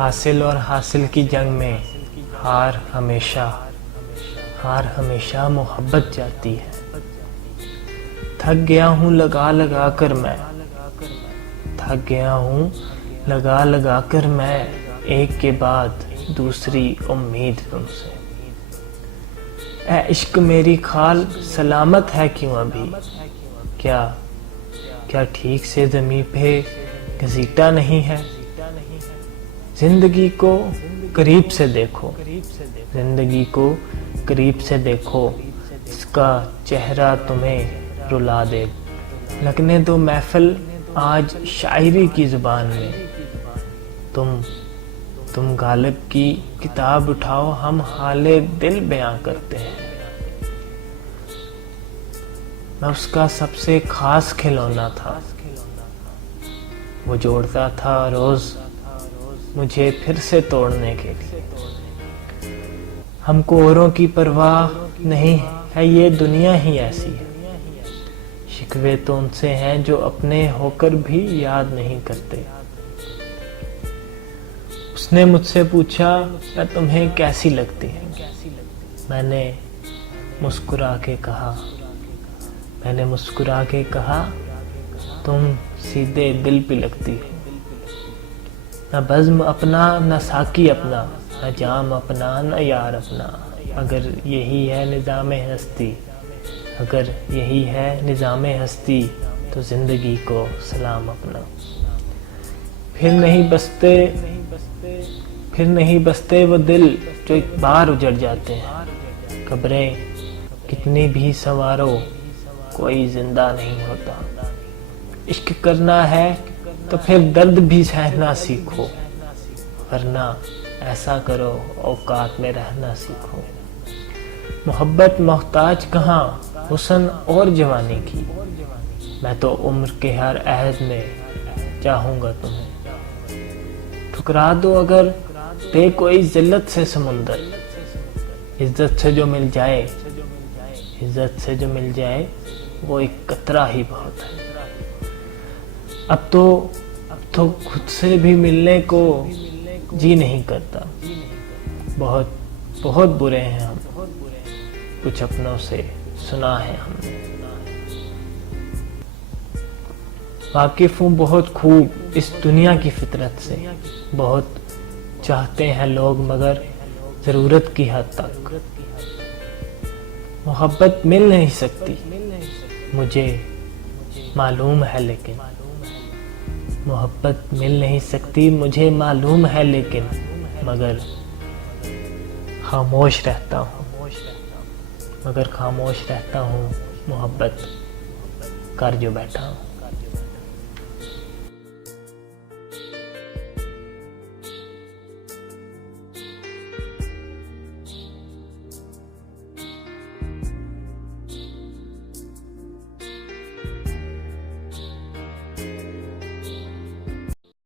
हासिल और हासिल की जंग में हार हमेशा मोहब्बत जाती है। थक गया हूँ लगा लगा कर मैं, थक गया हूँ लगा लगा कर मैं, एक के बाद दूसरी उम्मीद तुमसे। ऐ इश्क मेरी खाल सलामत है क्यों अभी, क्या ठीक से ज़मीं पे घसीटा नहीं है। जिंदगी को करीब से देखो, जिंदगी को करीब से देखो, इसका चेहरा तुम्हें रुला दे। लगने दो महफिल आज शायरी की जुबान में, तुम गालिब की किताब उठाओ, हम हाले दिल बयां करते हैं। मैं उसका सबसे खास खिलौना था, वो जोड़ता था रोज मुझे फिर से तोड़ने के लिए। हमको औरों की परवाह नहीं है, ये दुनिया ही ऐसी है। शिकवे तो उनसे हैं जो अपने होकर भी याद नहीं करते। उसने मुझसे पूछा मैं तुम्हें कैसी लगती है। मैंने मुस्कुरा के कहा तुम सीधे दिल पे लगती हो। न बज़्म अपना न साकी अपना, न जाम अपना न यार अपना। अगर यही है निज़ाम हस्ती, अगर यही है निज़ाम हस्ती, तो ज़िंदगी को सलाम अपना। फिर नहीं बसते वो दिल जो एक बार उजड़ जाते हैं। कब्रें कितनी भी संवारो, कोई जिंदा नहीं होता। इश्क करना है तो फिर दर्द भी सहना सीखो, वरना ऐसा करो औकात में रहना सीखो। मोहब्बत मोहताज कहाँ हुस्न और जवानी की, मैं तो उम्र के हर अहद में चाहूंगा तुम्हें। ठुकरा दो अगर दे कोई जिल्लत से समुंदर, इज्जत से जो मिल जाए वो एक कतरा ही बहुत है। अब तो खुद से भी मिलने को जी नहीं करता। बहुत बुरे हैं हम, कुछ अपनों से सुना है हमने। वाकिफ हूँ बहुत खूब इस दुनिया की फितरत से, बहुत चाहते हैं लोग मगर जरूरत की हद तक। मोहब्बत मिल नहीं सकती मुझे मालूम है, लेकिन मोहब्बत मिल नहीं सकती मुझे मालूम है, लेकिन मगर खामोश रहता हूँ मोहब्बत कर जो बैठा हूँ।